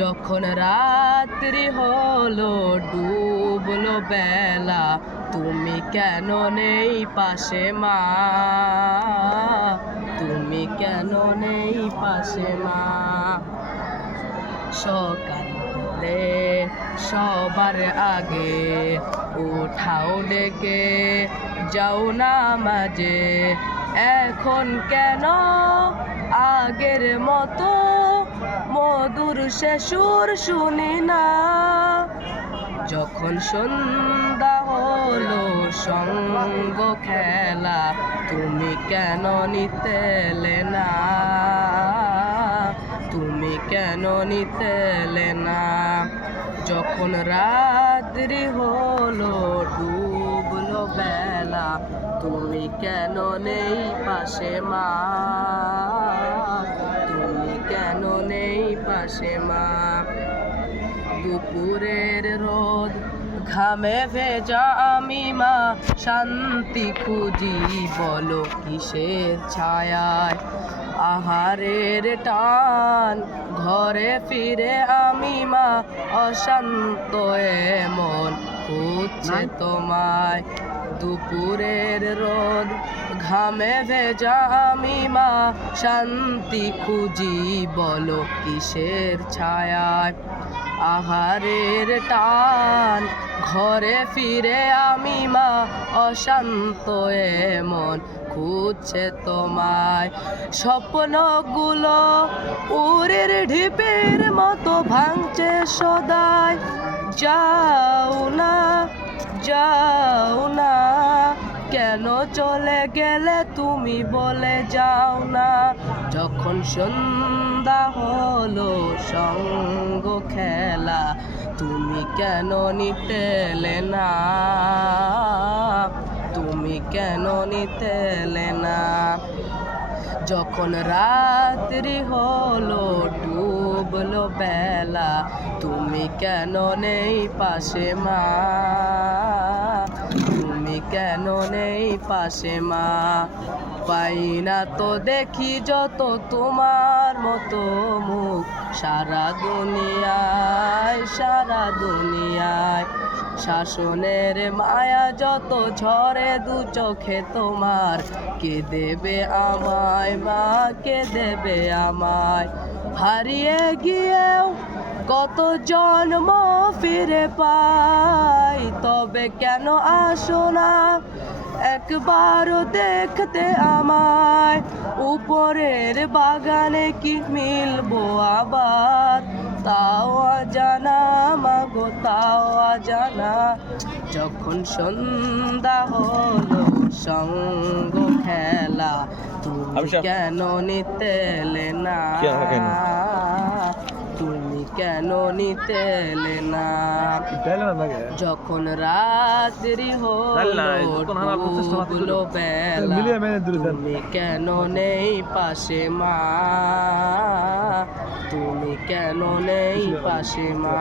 যখন রাত্রি হলো ডুবলো বেলা, তুমি কেন নেই পাশে মা, তুমি কেন নেই পাশে মা। সকাল হলে সবার আগে উঠাও ডেকে যাও না মাঝে, এখন কেন আগের মতো মধুর সে সুর শুনি না। যখন সন্ধ্যা হলো সঙ্গ খেলা, তুমি কেন নিতে এলে না, তুমি কেন নিতে এলে না। যখন রাত্রি হলো ডুবলো বেলা, তুমি কেন নেই পাশে মা, তুমি কেন নেই পাশে মা। দুপুরের রোদ ঘামে ভেজা আমি মা, শান্তি খুঁজি বলো কিসের ছায়ায়। আহারের টান ঘরে ফিরে আমি মা, অশান্ত মন খুঁজছে তোমায়। দুপুরের রোদ ঘামে ভেজা আমি মা, শান্তি খুঁজি বলো কিসের ছায়ায়। আহারের টান ঘরে ফিরে আমি মা, অশান্ত মন খুঁজছে তোমায়। স্বপ্নগুলো উড়ের ঢিপের মতো ভাঙছে সদাই, যাও না যাও না, কেন চলে গেলে তুমি বলে যাও না। যখন সন্ধ্যা হলো সঙ্গ খেলা, তুমি কেন নিতে এলে না, তুমি কেন নিতে এলে না। যখন রাত্রি হলো ডুবলো বেলা, তুমি কেন নেই পাশে মা, তুমি কেন নেই পাশে মা। পাই না তো দেখি যত তোমার মতো মুখ, সারা দুনিয়ায় সারা দুনিয়ায়। শাসনের মায়া যত ঝরে দু চোখে তোমার, কে দেবে আমায় মা, কে দেবে আমায়। হারিয়ে গিয়েও কত জন্ম ফিরে পাই, তবে কেন আসো না একবারও দেখতে আমায়। উপরের বাগানে কি মিলবো আবার, তাও অজানা মাগো তাও অজানা। যখন সন্ধ্যা হলো সঙ্গ খেলা, তুমি কেন নিতে এলে না, তুমি কেন নিতে এলে না। যখন রাত্রি হলো ডুবলো বেলা, তুমি কেন নেই পাশে মা, তুমি কেন নেই পাশে মা।